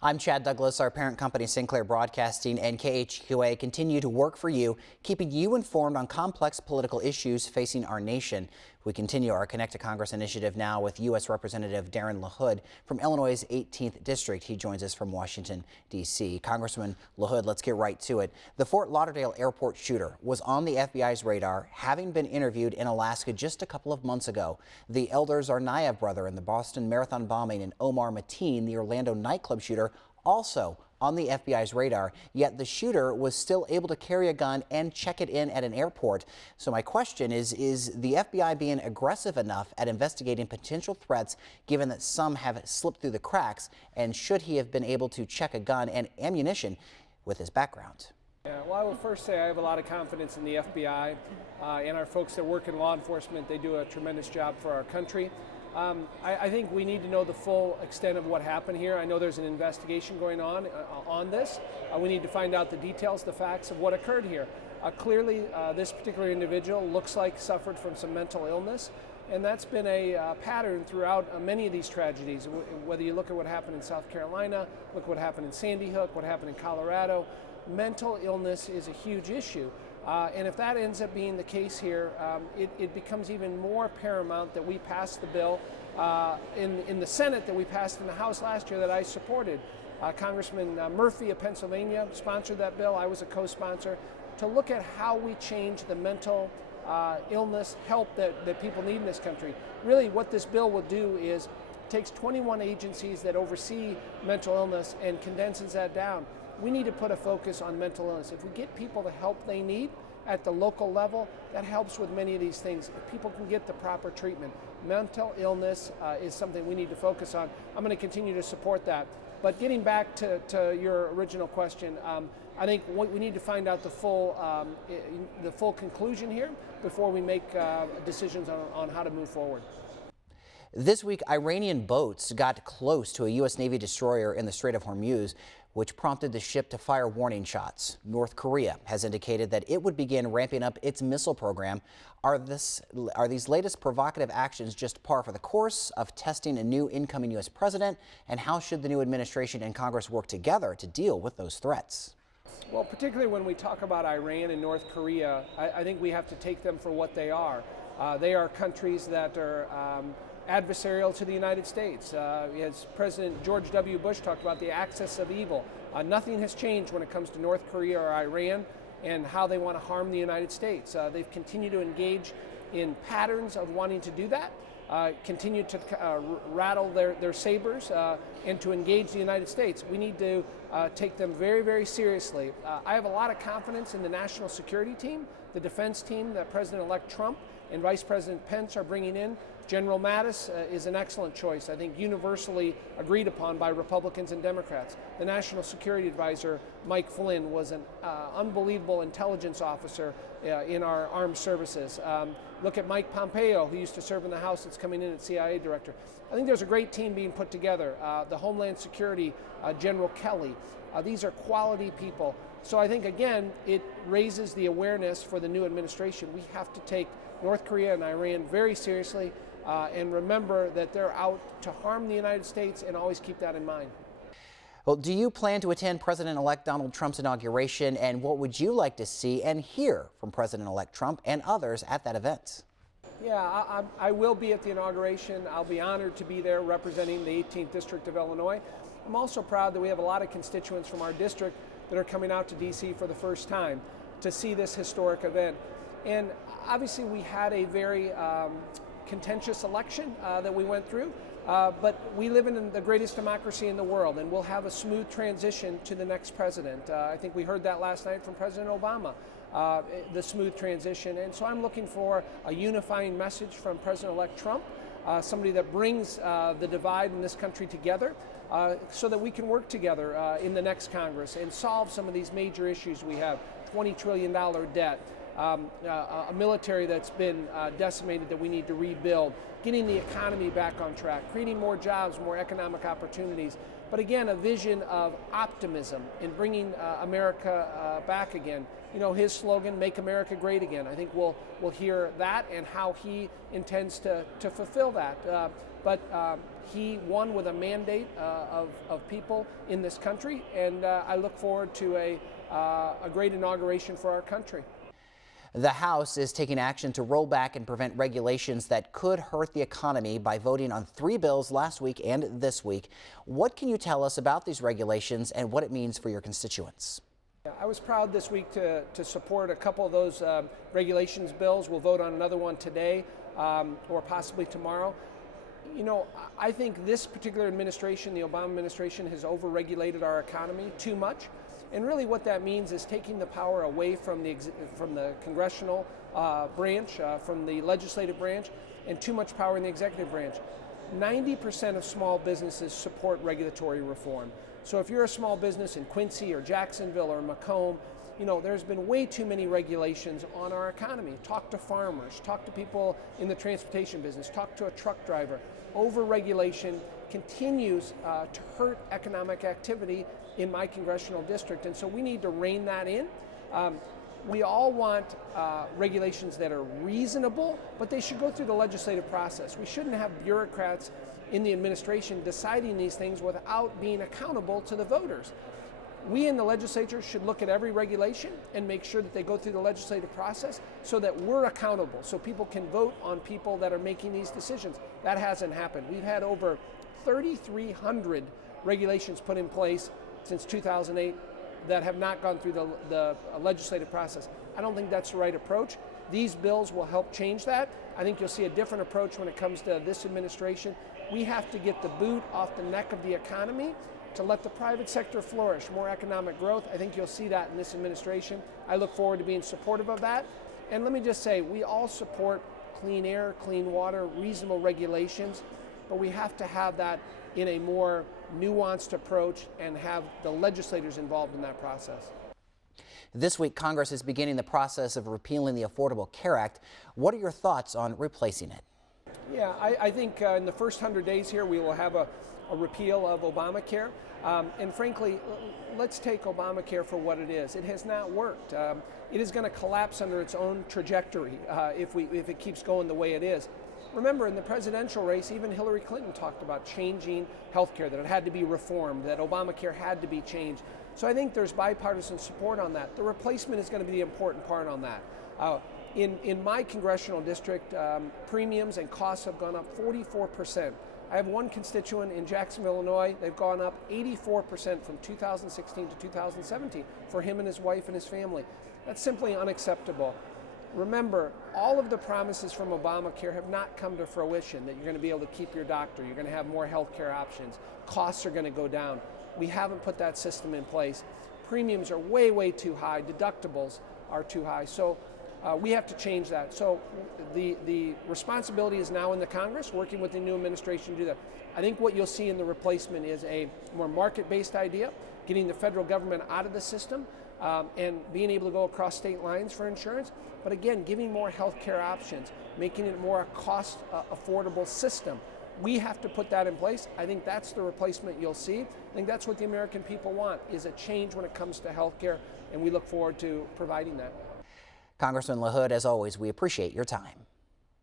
I'm Chad Douglas. Our parent company, Sinclair Broadcasting, and KHQA continue to work for you, keeping you informed on complex political issues facing our nation. We continue our Connect to Congress initiative now with U.S. Representative Darin LaHood from Illinois' 18th District. He joins us from Washington, D.C. Congressman LaHood, let's get right to it. The Fort Lauderdale airport shooter was on the FBI's radar, having been interviewed in Alaska just a couple of months ago. The Eldar Tsarnaev brother in the Boston Marathon bombing and Omar Mateen, the Orlando nightclub shooter, also on the FBI's radar, yet the shooter was still able to carry a gun and check it in at an airport. So my question is the FBI being aggressive enough at investigating potential threats, given that some have slipped through the cracks, and should he have been able to check a gun and ammunition with his background? Yeah, well, I will first say I have a lot of confidence in the FBI and our folks that work in law enforcement. They do a tremendous job for our country. I think we need to know the full extent of what happened here. I know there's an investigation going on this. We need to find out the details, the facts of what occurred here. Clearly, this particular individual looks like suffered from some mental illness, and that's been a pattern throughout many of these tragedies. Whether you look at what happened in South Carolina, look what happened in Sandy Hook, what happened in Colorado, mental illness is a huge issue. And if that ends up being the case here, it becomes even more paramount that we pass the bill in the Senate that we passed in the House last year that I supported. Congressman Murphy of Pennsylvania sponsored that bill. I was a co-sponsor to look at how we change the mental illness help that people need in this country. Really what this bill will do is takes 21 agencies that oversee mental illness and condenses that down. We need to put a focus on mental illness. If we get people the help they need at the local level, that helps with many of these things. If people can get the proper treatment, mental illness is something we need to focus on. I'm going to continue to support that. But getting back to your original question, I think we need to find out the full conclusion here before we make decisions on how to move forward. This week, Iranian boats got close to a U.S. Navy destroyer in the Strait of Hormuz, which prompted the ship to fire warning shots. North Korea has indicated that it would begin ramping up its missile program. Are these latest provocative actions just par for the course of testing a new incoming U.S. president? And how should the new administration and Congress work together to deal with those threats? Well, particularly when we talk about Iran and North Korea, I think we have to take them for what they are. They are countries that are adversarial to the United States. As President George W. Bush talked about, the axis of evil. Nothing has changed when it comes to North Korea or Iran and how they want to harm the United States. They've continued to engage in patterns of wanting to do that, continue to rattle their sabers and to engage the United States. We need to take them very, very seriously. I have a lot of confidence in the national security team, the defense team that President-elect Trump and Vice President Pence are bringing in. General Mattis is an excellent choice, I think universally agreed upon by Republicans and Democrats. The National Security Advisor, Mike Flynn, was an unbelievable intelligence officer in our armed services. Look at Mike Pompeo, who used to serve in the House, that's coming in as CIA Director. I think there's a great team being put together. The Homeland Security, General Kelly. These are quality people. So I think, again, it raises the awareness for the new administration. We have to take North Korea and Iran very seriously and remember that they're out to harm the United States, and always keep that in mind. Well, do you plan to attend President-elect Donald Trump's inauguration, and what would you like to see and hear from President-elect Trump and others at that event? Yeah, I will be at the inauguration. I'll be honored to be there representing the 18th District of Illinois. I'm also proud that we have a lot of constituents from our district that are coming out to D.C. for the first time to see this historic event. And obviously we had a very contentious election that we went through, but we live in the greatest democracy in the world, and we'll have a smooth transition to the next president. I think we heard that last night from President Obama, the smooth transition. And so I'm looking for a unifying message from President-elect Trump, somebody that brings the divide in this country together so that we can work together in the next Congress and solve some of these major issues we have. $20 trillion debt, a military that's been decimated that we need to rebuild, getting the economy back on track, creating more jobs, more economic opportunities. but again, a vision of optimism in bringing America back again. You know, his slogan, "Make America Great Again." I think we'll hear that and how he intends to fulfill that. But he won with a mandate of people in this country, and I look forward to a great inauguration for our country. The House is taking action to roll back and prevent regulations that could hurt the economy by voting on 3 bills last week and this week. What can you tell us about these regulations and what it means for your constituents? I was proud this week to support a couple of those regulations bills. We'll vote on another one today or possibly tomorrow. You know, I think this particular administration, the Obama administration, has overregulated our economy too much. And really what that means is taking the power away from the congressional branch, from the legislative branch, and too much power in the executive branch. 90% of small businesses support regulatory reform. So if you're a small business in Quincy or Jacksonville or Macomb, you know, there's been way too many regulations on our economy. Talk to farmers, talk to people in the transportation business, talk to a truck driver. Overregulation continues to hurt economic activity in my congressional district, and so we need to rein that in. We all want regulations that are reasonable, but they should go through the legislative process. We shouldn't have bureaucrats in the administration deciding these things without being accountable to the voters. We in the legislature should look at every regulation and make sure that they go through the legislative process so that we're accountable, so people can vote on people that are making these decisions. That hasn't happened. We've had over 3,300 regulations put in place since 2008 that have not gone through the legislative process. I don't think that's the right approach. These bills will help change that. I think you'll see a different approach when it comes to this administration. We have to get the boot off the neck of the economy to let the private sector flourish, more economic growth. I think you'll see that in this administration. I look forward to being supportive of that. And let me just say, we all support clean air, clean water, reasonable regulations, but we have to have that in a more nuanced approach and have the legislators involved in that process. This week, Congress is beginning the process of repealing the Affordable Care Act. What are your thoughts on replacing it? Yeah, I think in the first 100 days here, we will have a repeal of Obamacare. And frankly, let's take Obamacare for what it is. It has not worked. It is going to collapse under its own trajectory if it keeps going the way it is. Remember, in the presidential race, even Hillary Clinton talked about changing health care, that it had to be reformed, that Obamacare had to be changed. So I think there's bipartisan support on that. The replacement is going to be the important part on that. In my congressional district, premiums and costs have gone up 44%. I have one constituent in Jacksonville, Illinois. They've gone up 84% from 2016 to 2017 for him and his wife and his family. That's simply unacceptable. Remember, all of the promises from Obamacare have not come to fruition, that you're going to be able to keep your doctor, you're going to have more health care options, costs are going to go down. We haven't put that system in place. Premiums are way, way too high. Deductibles are too high. So we have to change that. So the responsibility is now in the Congress, working with the new administration to do that. I think what you'll see in the replacement is a more market-based idea, getting the federal government out of the system and being able to go across state lines for insurance. But again, giving more health care options, making it more a cost affordable system. We have to put that in place. I think that's the replacement you'll see. I think that's what the American people want, is a change when it comes to health care, and we look forward to providing that. Congressman LaHood, as always, we appreciate your time.